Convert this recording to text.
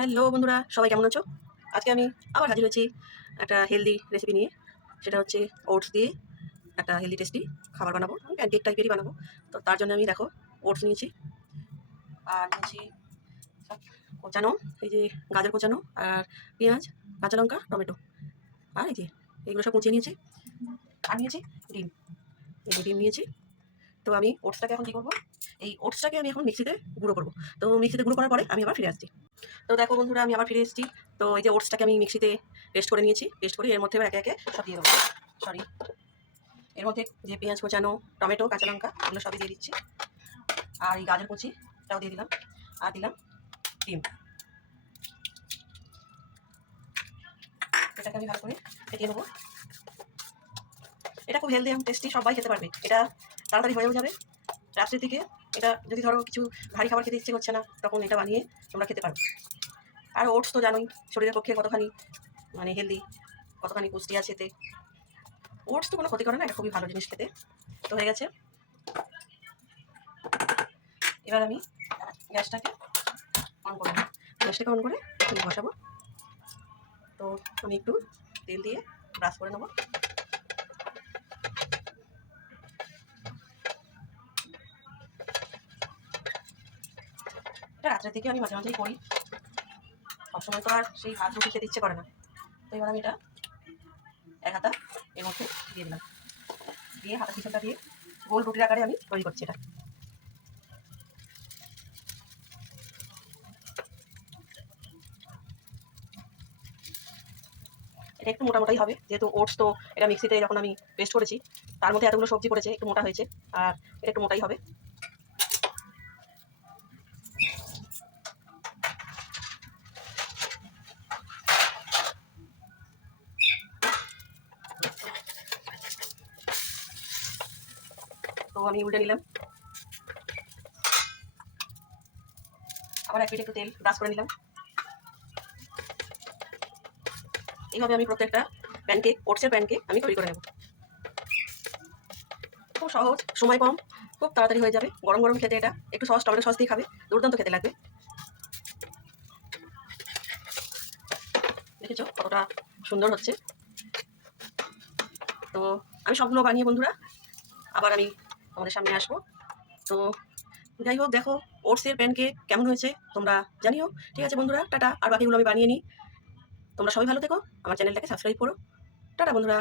Hello বন্ধুরা, সবাই কেমন আছো? আজকে আমি আবার হাজির হয়েছি একটা হেলদি রেসিপি নিয়ে। সেটা হচ্ছে ওটস দিয়ে একটা হেলদি টেস্টি খাবার বানাবো। আমি প্যানকেক টাইপেরই বানাবো। তো তার জন্য আমি দেখো ওটস নিয়েছি, আর নিয়েছি কোচানো, এই যে গাজর কোচানো, আর পেঁয়াজ, কাঁচা লঙ্কা, টমেটো, আর এই যে এগুলো সব কুচিয়ে নিয়েছি। আর নিয়েছি ডিম, এই যে ডিম নিয়েছি। তো আমি ওটসটাকে এখন কী করবো, এই ওটসটাকে আমি এখন মিক্সিতে গুঁড়ো করবো। তো মিক্সিতে গুঁড়ো করার পরে আমি আবার ফিরে আসছি। তো দেখো বন্ধুরা, আমি আবার ফিরে এসেছি। তো এই যে ওটসটাকে আমি মিক্সিতে পেস্ট করে নিয়েছি। পেস্ট করে এর মধ্যে একে একে সব দিয়ে দেবো। সরি, এর মধ্যে যে পেঁয়াজ কোচানো, টমেটো, কাঁচা লঙ্কা, এগুলো সবই দিয়ে দিচ্ছি। আর এই গাজর কুচিটাও দিয়ে দিলাম। আর দিলাম ডিম। এটাকে আমি ভালো করে ফেটিয়ে নেবো। এটা খুব হেলদি এবং টেস্টি, সবাই খেতে পারবে। এটা তাড়াতাড়ি হয়েও যাবে। রাত্রের দিকে এটা যদি ধরো কিছু ভারী খাবার খেতে ইচ্ছে করছে না, তখন এটা বানিয়ে তোমরা খেতে পারো। আর ওটস তো জানোই শরীরের পক্ষে কতখানি হেলদি, কতখানি পুষ্টি আছে এতে। ওটস তো কোনো ক্ষতি করে না, এটা খুবই ভালো জিনিস খেতে। তো হয়ে গেছে। এবার আমি গ্যাসটাকে অন করব। গ্যাসটাকে অন করে বসাবো। তো আমি একটু তেল দিয়ে ব্রাশ করে নেবো। এটা রাত্রের দিকে আমি মাঝে মাঝেই করি, সবসময় তো আর সেই হাত রুটি খেতে ইচ্ছে করে না। তো এবার আমি এটা এক হাতা এর মধ্যে দিয়ে দিলাম, দিয়ে হাতা পিছনটা দিয়ে গোল রুটির আকারে আমি তৈরি করছি এটা। এটা একটু মোটামোটাই হবে, যেহেতু ওটস তো এটা মিক্সিতে যখন আমি পেস্ট করেছি তার মধ্যে এতগুলো সবজি পড়েছে, একটু মোটা হয়েছে। আর এটা একটু মোটাই হবে। তো আমি উল্টে নিলাম, আবার এক পিঠে একটু তেল ব্রাশ করে নিলাম। এইভাবে আমি প্রত্যেকটা প্যানকেক, ওটসের প্যানকেক আমি তৈরি করে নেব। খুব সহজ, সময় কম, খুব তাড়াতাড়ি হয়ে যাবে। গরম গরম খেতে এটা একটু সস, টমেটো সস দিয়ে খাবে, দুর্দান্ত খেতে লাগবে। দেখেছো কতটা সুন্দর হচ্ছে। তো আমি সবগুলো বানিয়ে বন্ধুরা আবার আমি তোমাদের সামনে আসবো। তো যাই হোক, দেখো ওটসের প্যানকেক কেমন হয়েছে তোমরা জানিও। ঠিক আছে বন্ধুরা, টাটা। আর বাকিগুলো আমি বানিয়ে নিই। তোমরা সবাই ভালো থেকো, আমার চ্যানেলটাকে সাবস্ক্রাইব করো। টাটা বন্ধুরা।